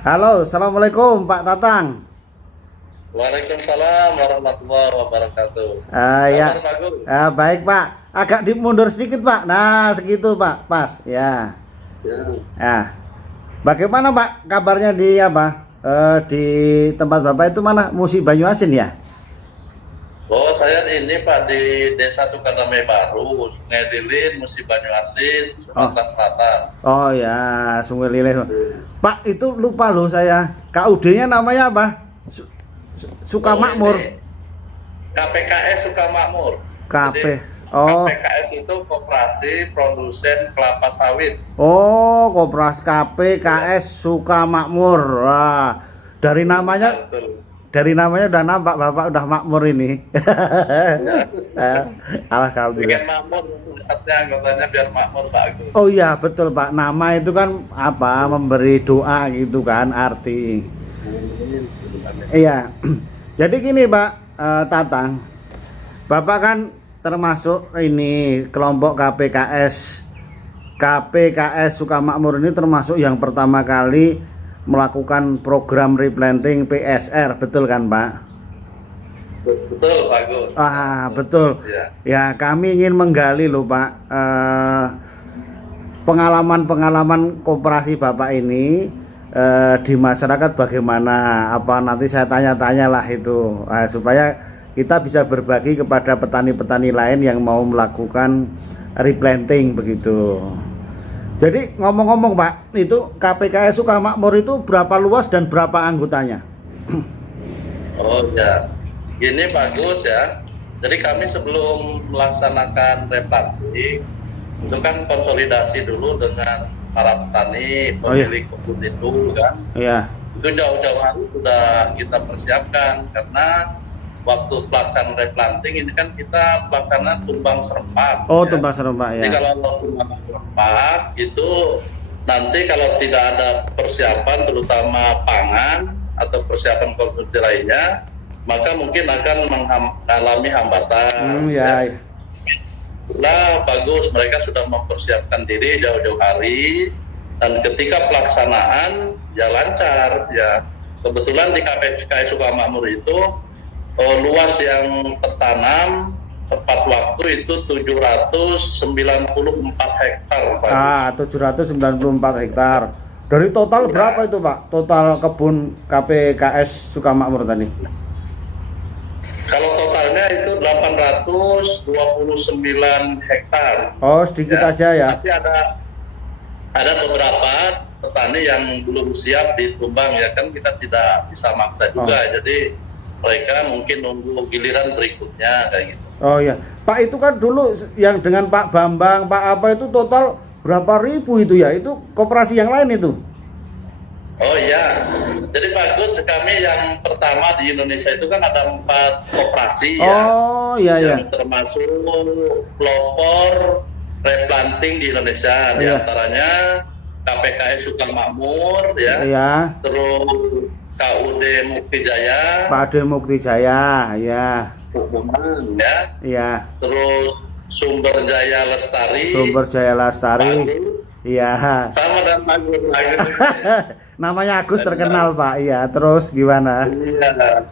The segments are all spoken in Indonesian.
Halo, assalamualaikum Pak Tatang. Waalaikumsalam warahmatullahi wabarakatuh. Ya, Kabar bagus. baik Pak. Agak mundur sedikit Pak. Nah, segitu Pak, pas. Ya, Ya. ya. Bagaimana Pak kabarnya di apa? Di tempat Bapak itu mana? Musi Banyuasin ya? Oh, saya ini Pak di Desa Sukadamai Baru, Sungai Lilin, Musi Banyuasin, Sumatera Selatan. Oh ya, Sungai Lilin. Pak, itu lupa loh saya. KUD-nya namanya apa? Sukamakmur. Ini KPKS Sukamakmur. KP. Jadi, Oh. KPKS itu Koperasi Produsen Kelapa Sawit. Oh, Koperasi KPKS Sukamakmur. Wah, dari namanya Betul. udah nampak Bapak udah makmur ini. Alhamdulillah. Bikin makmur, artinya anggotanya biar makmur bagus. Oh iya, betul Pak. Nama itu kan apa? Memberi doa gitu kan arti. Iya. Jadi gini Pak Tatang. Bapak kan termasuk ini kelompok KPKS Sukamakmur ini termasuk yang pertama kali melakukan program replanting PSR, betul kan Pak? Betul, bagus. Betul. Ya. Ya, kami ingin menggali loh Pak pengalaman-pengalaman koperasi Bapak ini di masyarakat bagaimana, apa nanti saya tanya-tanya lah itu supaya kita bisa berbagi kepada petani-petani lain yang mau melakukan replanting begitu. Jadi ngomong-ngomong Pak, itu KPKS Sukamakmur itu berapa luas dan berapa anggotanya? Oh ya, ini bagus ya. Jadi kami sebelum melaksanakan replanting itu kan konsolidasi dulu dengan para petani pemilik kebun itu kan. Iya. Itu jauh-jauh hari sudah kita persiapkan karena waktu pelaksanaan replanting ini kan kita pelaksanaan tumbang serempak. Oh, ya. tumbang serempak ya. Jadi kalau tumbang serempak itu nanti kalau tidak ada persiapan terutama pangan atau persiapan konsumsi lainnya, maka mungkin akan mengalami hambatan. Ya. Nah, bagus mereka sudah mempersiapkan diri jauh-jauh hari dan ketika pelaksanaan ya lancar ya. Kebetulan di KPKS Sukamakmur itu luas yang tertanam tepat waktu itu 794 hektar. Pak. 794 hektar. Dari total berapa itu Pak? Total kebun KPKS Sukamakmur tadi? Kalau totalnya itu 829 hektar. Oh, sedikit aja ya. Tapi ada beberapa petani yang belum siap ditumbang ya kan, kita tidak bisa maksa juga. Jadi mereka mungkin nunggu giliran berikutnya kayak gitu. Oh iya, Pak, itu kan dulu yang dengan Pak Bambang, Pak apa itu total berapa ribu itu ya? Itu koperasi yang lain itu? Oh iya, jadi bagus. Kami yang pertama di Indonesia itu kan ada 4 koperasi ya. Oh iya yang termasuk pelopor replanting di Indonesia. Di antaranya KPKS Sukamakmur ya. Iya. Terus KUD Mukti Jaya. KUD Mukti Jaya, ya. Ya. Iya. Terus Sumber Jaya Lestari. Sumber Jaya Lestari. Iya. Sama dan Agus. Namanya Agus terkenal Pak. Iya. Terus gimana? Iya.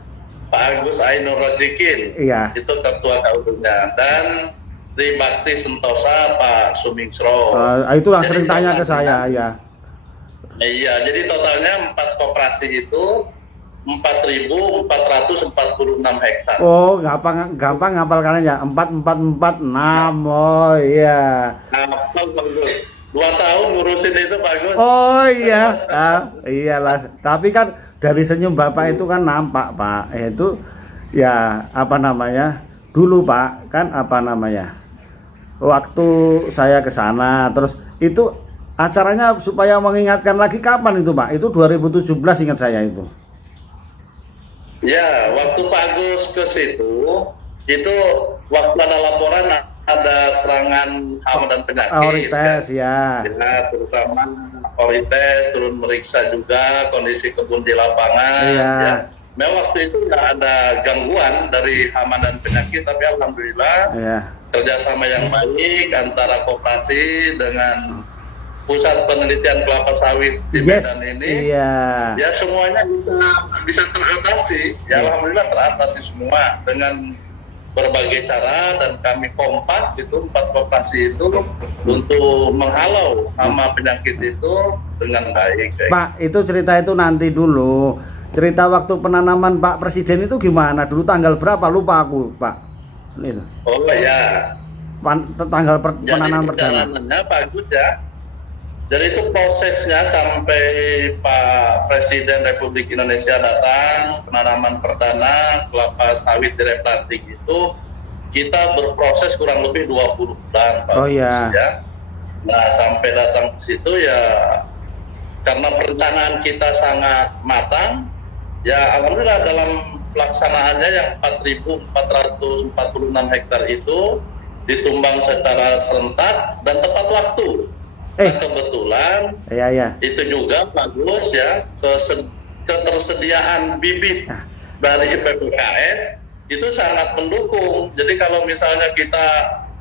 Pak Agus Ainur Rojikin. Iya. Itu ketua KUD-nya. Dan Sri Bakti Sentosa Pak Sumingsro. Itu yang sering tanya ke saya ya. Iya, jadi totalnya 4 koperasi itu 4.446 hektar. Oh, gampang ngapal kalian ya. 4446. Oh iya. Hafal bagus. 2 tahun ngurusin itu bagus. Oh iya. Iyalah. Tapi kan dari senyum Bapak itu kan nampak Pak. Itu ya apa namanya? Dulu Pak kan apa namanya? Waktu saya ke sana terus itu acaranya supaya mengingatkan lagi kapan itu Pak? Itu 2017 ingat saya itu. Ya, waktu Pak Agus ke situ, itu waktu ada laporan ada serangan hama dan penyakit. Orites ya. Ya, terutama Orites turun meriksa juga kondisi kebun di lapangan. Iya. Ya. Memang waktu itu nggak ada gangguan dari hama dan penyakit, tapi alhamdulillah kerjasama yang baik antara koperasi dengan pusat penelitian kelapa sawit di Medan ini, ya semuanya bisa teratasi. Ya alhamdulillah teratasi semua dengan berbagai cara, dan kami kompak itu 4 koperasi itu untuk menghalau hama penyakit itu dengan baik. Pak, itu cerita itu nanti dulu. Cerita waktu penanaman Pak Presiden itu gimana? Dulu tanggal berapa? Lupa aku, Pak. Itu. Oh ya. Tanggal penanaman perdana. Jalanannya bagus ya. Jadi itu prosesnya sampai Pak Presiden Republik Indonesia datang, penanaman perdana kelapa sawit direct planting itu kita berproses kurang lebih 20 bulan Pak. Oh iya. Ya. Nah sampai datang ke situ ya karena perencanaan kita sangat matang, ya alhamdulillah dalam pelaksanaannya yang 4.446 hektar itu ditumbang secara serentak dan tepat waktu. Nah, kebetulan itu juga bagus ya, ketersediaan bibit dari PPKS itu sangat mendukung. Jadi kalau misalnya kita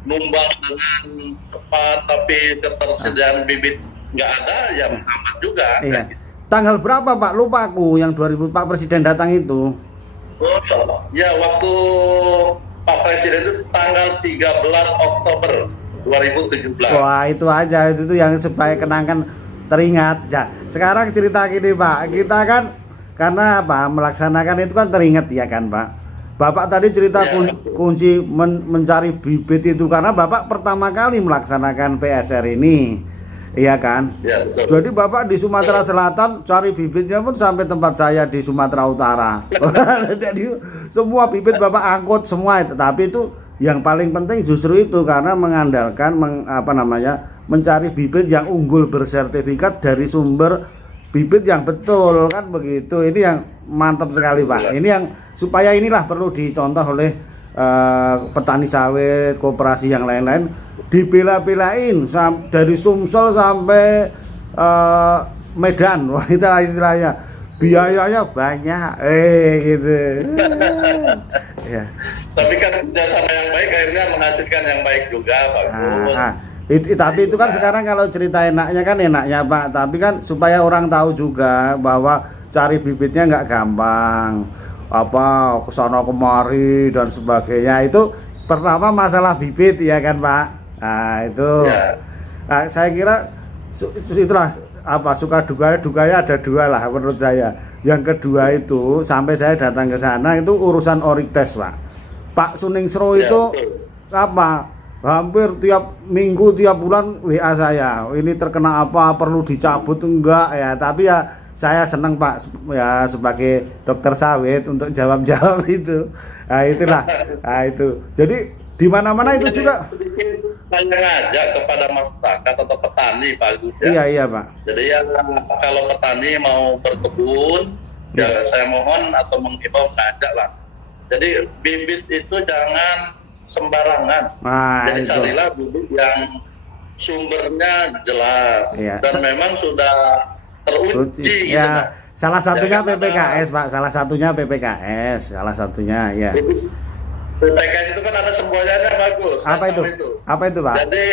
numbang dengan tepat tapi ketersediaan bibit nggak ada, ya amat juga. Gitu. Tanggal berapa Pak? Lupa aku yang 2000 Pak Presiden datang itu. Ya waktu Pak Presiden itu tanggal 13 Oktober 2017. Wah itu aja, itu yang supaya kenangan teringat. Ya sekarang cerita gini Pak, kita kan karena apa melaksanakan itu kan teringat ya kan Pak. Bapak tadi cerita kunci mencari bibit itu karena Bapak pertama kali melaksanakan PSR ini, iya kan? Ya, betul. Jadi Bapak di Sumatera Selatan cari bibitnya pun sampai tempat saya di Sumatera Utara. Jadi semua bibit Bapak angkut semua, tapi itu yang paling penting justru itu karena mengandalkan mencari bibit yang unggul bersertifikat dari sumber bibit yang betul kan begitu. Ini yang mantap sekali Pak. Ini yang supaya inilah perlu dicontoh oleh petani sawit, koperasi yang lain-lain, dibela-belain dari Sumsel sampai Medan. Wah itu istilahnya biayanya banyak gitu. Ya. Tapi kan kerjasama yang baik akhirnya menghasilkan yang baik juga Pak. Tapi itu kan sekarang kalau cerita enaknya kan enaknya Pak, tapi kan supaya orang tahu juga bahwa cari bibitnya nggak gampang, apa kesana kemari dan sebagainya. Itu pertama masalah bibit ya kan Pak. Nah itu saya kira itulah apa suka duganya ada dua lah menurut saya. Yang kedua itu sampai saya datang ke sana itu urusan Oriktes Pak. Pak Suningsro itu apa hampir tiap minggu tiap bulan WA saya, ini terkena apa, perlu dicabut enggak ya, tapi ya saya senang Pak ya sebagai dokter sawit untuk jawab itu. Nah itulah. Nah itu. Jadi di mana-mana itu juga saya ngajak kepada masyarakat atau petani bagus ya. Iya Pak. Jadi ya kalau petani mau berkebun ya saya mohon atau menghimbau ngajak lah. Jadi bibit itu jangan sembarangan. Jadi carilah bibit yang sumbernya jelas dan memang sudah teruji. Ya, salah satunya PPKS Pak, salah satunya PPKS, salah satunya ya. PPKS itu kan ada semboyannya bagus. Apa itu? Apa itu Pak? Jadi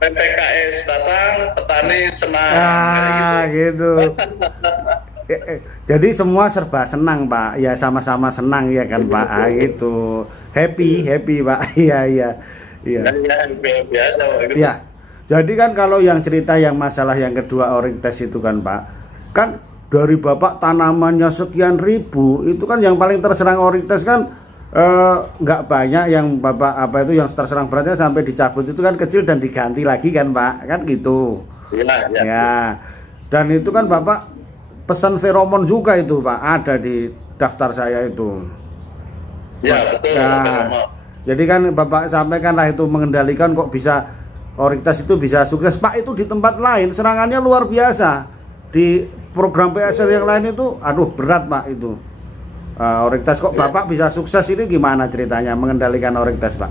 PPKS datang, petani senang. Gitu. Jadi semua serba senang Pak, ya sama-sama senang ya kan Pak, itu happy Pak, iya. Ya, jadi kan kalau yang cerita yang masalah yang kedua Oriktes itu kan Pak, kan dari Bapak tanamannya sekian ribu, itu kan yang paling terserang Oriktes kan nggak banyak yang Bapak apa itu yang terserang beratnya sampai dicabut itu kan kecil dan diganti lagi kan Pak, kan gitu. Ya, dan itu kan Bapak pesan feromon juga itu Pak, ada di daftar saya itu. Ya betul. Nah, jadi kan Bapak sampaikan lah itu mengendalikan kok bisa Oriktes itu bisa sukses Pak. Itu di tempat lain serangannya luar biasa. Di program PSR yang lain itu aduh berat Pak itu. Oriktes kok Bapak bisa sukses ini gimana ceritanya mengendalikan Oriktes Pak?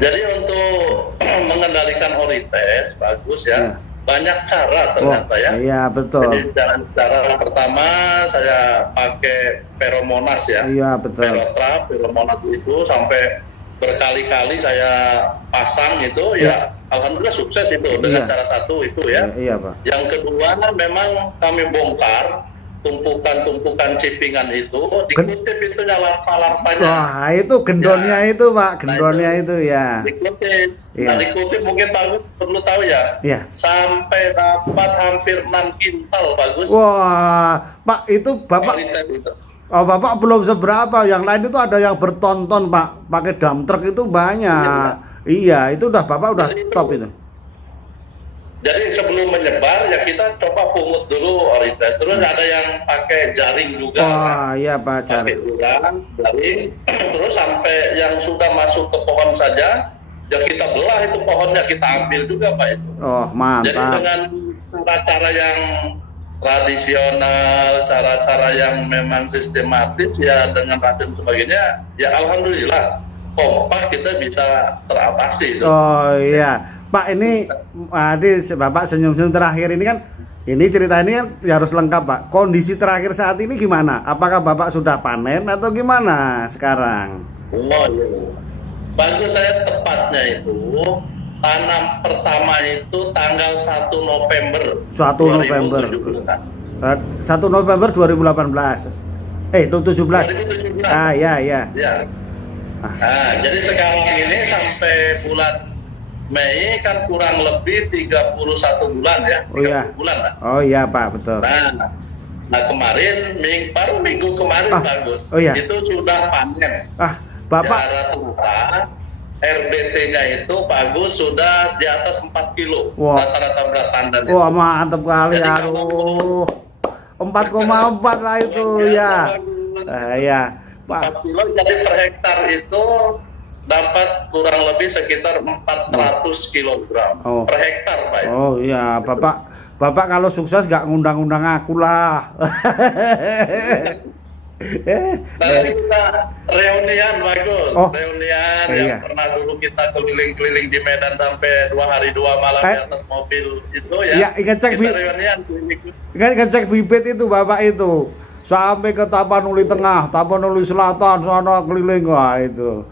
Jadi untuk mengendalikan Oriktes bagus ya. Banyak cara ternyata ya. Iya betul. Jadi cara pertama saya pakai feromonas ya. Iya betul. Ferotrap, feromonas itu sampai berkali-kali saya pasang itu ya alhamdulillah sukses itu dengan cara satu itu ya. Iya Pak. Yang kedua memang kami bongkar tumpukan cipingan itu, dikutip itu larva-larvanya. Wah, itu gendonnya itu Pak, gendonnya itu ya. Dikutip. Nah, dikutip mungkin Bagus perlu tahu ya. Iya. Sampai dapat hampir 6 kintal Bagus. Wah, Pak itu Bapak. Oh, Bapak belum seberapa, yang lain itu ada yang bertonton Pak, pakai dump truck itu banyak. Iya, itu udah Bapak udah top itu. Jadi sebelum menyebar ya kita coba pungut dulu orites. Terus ada yang pakai jaring juga. Oh iya Pak, jaring. Terus sampai yang sudah masuk ke pohon saja, ya kita belah itu pohonnya, kita ambil juga Pak itu. Oh mantap. Jadi dengan cara-cara yang tradisional, cara-cara yang memang sistematis ya dengan racun sebagainya, ya alhamdulillah kompak kita bisa teratasi itu. Oh iya. Pak ini Bapak senyum-senyum terakhir ini kan, ini cerita ini kan ya harus lengkap Pak. Kondisi terakhir saat ini gimana? Apakah Bapak sudah panen atau gimana sekarang? Oh iya. Bagus, saya tepatnya itu tanam pertama itu tanggal 1 November 1 November 2018. Itu 17. 2017. Ah ya. Nah, jadi sekarang ini sampai bulan Mei kan kurang lebih 31 bulan ya. 30 bulan lah. Oh iya Pak, betul. Nah kemarin baru minggu kemarin Bagus. Oh iya. Itu sudah panen. Bapak. Rata-rata RBT-nya itu Bagus sudah di atas 4 kilo. Rata-rata berat tandan. Wah, mantap kali. Aduh. 4,4 lah itu ya. Ya. Pak. 4 kilo jadi per hektar itu dapat kurang lebih sekitar 400 kilogram per hektar Pak. Oh iya, Bapak kalau sukses nggak ngundang-undang aku lah. Nanti kita reunian Bagus. Reunian yang pernah dulu kita keliling-keliling di Medan sampai 2 hari 2 malam di atas mobil itu ya. Iya, ngecek bibit itu Bapak itu. Sampai ke Tapanuli Tengah, Tapanuli Selatan, sana keliling wah itu.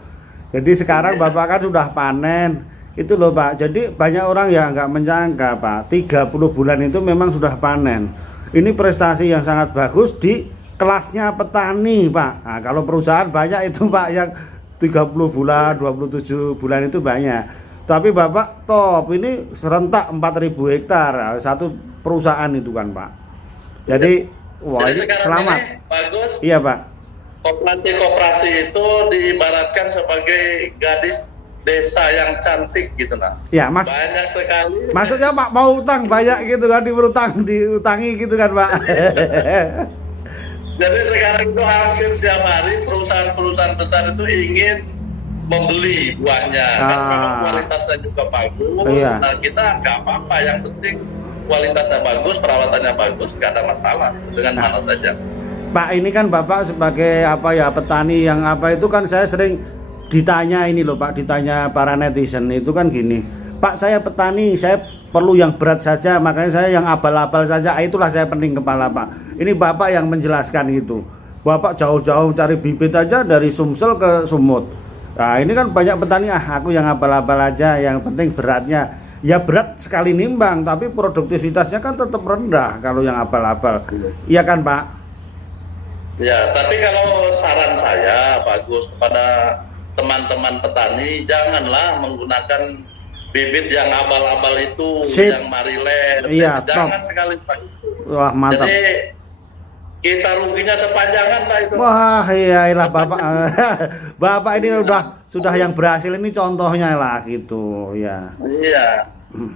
Jadi sekarang Bapak kan sudah panen, itu loh Pak. Jadi banyak orang yang nggak menyangka Pak, 30 bulan itu memang sudah panen. Ini prestasi yang sangat bagus di kelasnya petani Pak. Nah, kalau perusahaan banyak itu Pak yang 30 bulan, 27 bulan itu banyak. Tapi Bapak top, ini serentak 4.000 hektar, satu perusahaan itu kan Pak. Jadi, wah ini selamat. Ini bagus. Iya Pak. Koperasi itu diibaratkan sebagai gadis desa yang cantik gitu nah. Ya Mas. Banyak sekali. Maksudnya Pak mau utang banyak gitu kan, diutangi gitu kan Pak. Jadi sekarang itu hampir tiap hari perusahaan-perusahaan besar itu ingin membeli buahnya. Kan memang kualitasnya juga bagus. Iya. Nah kita nggak apa-apa, yang penting kualitasnya bagus, perawatannya bagus, nggak ada masalah dengan mana saja. Pak ini kan Bapak sebagai petani yang itu kan saya sering ditanya ini loh Pak, ditanya para netizen itu kan gini, Pak saya petani, saya perlu yang berat saja, makanya saya yang abal-abal saja, itulah saya pening kepala Pak. Ini Bapak yang menjelaskan gitu, Bapak jauh-jauh cari bibit aja dari Sumsel ke Sumut. Nah ini kan banyak petani, aku yang abal-abal aja, yang penting beratnya. Ya berat sekali nimbang, tapi produktivitasnya kan tetap rendah kalau yang abal-abal. Iya kan Pak? Ya, tapi kalau saran saya bagus kepada teman-teman petani, janganlah menggunakan bibit yang abal-abal itu, yang marilet. Iya, jangan sekali Pak. Wah, mantap. Jadi kita ruginya sepanjangan Pak itu. Wah, iyalah Bapak. Bapak ini sudah yang berhasil, ini contohnya lah gitu, ya. Iya.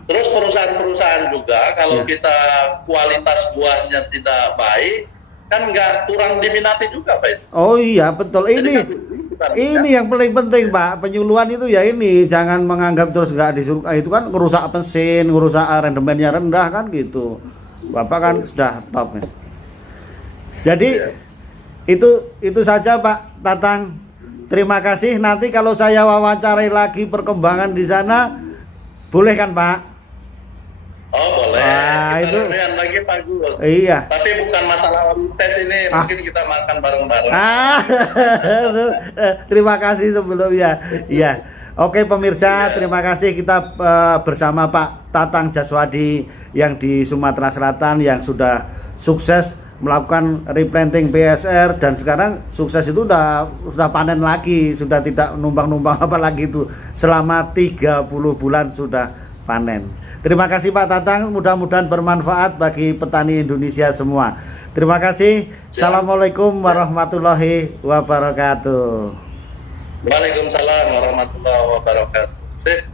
Terus perusahaan-perusahaan juga kalau kita kualitas buahnya tidak baik, kan nggak kurang diminati juga Pak. Oh iya betul. Ini yang paling penting Pak, penyuluhan itu ya ini, jangan menganggap terus nggak disuruh, itu kan ngerusak mesin, ngerusak rendemennya rendah kan gitu. Bapak kan sudah top ya. Jadi itu saja Pak Tatang. Terima kasih. Nanti kalau saya wawancarai lagi perkembangan di sana, boleh kan Pak? Oh boleh. Nah, kita itu lagi bagus. Iya. Tapi bukan masalah orites sukses ini, mungkin kita makan bareng-bareng. Terima kasih sebelumnya. Iya. Oke pemirsa, terima kasih kita bersama Pak Tatang Jaswadi yang di Sumatera Selatan yang sudah sukses melakukan replanting PSR dan sekarang sukses itu sudah panen lagi, sudah tidak numpang-numpang apa lagi itu, selama 30 bulan sudah panen. Terima kasih Pak Tatang, mudah-mudahan bermanfaat bagi petani Indonesia semua. Terima kasih. Assalamualaikum warahmatullahi wabarakatuh. Waalaikumsalam warahmatullahi wabarakatuh. Sip.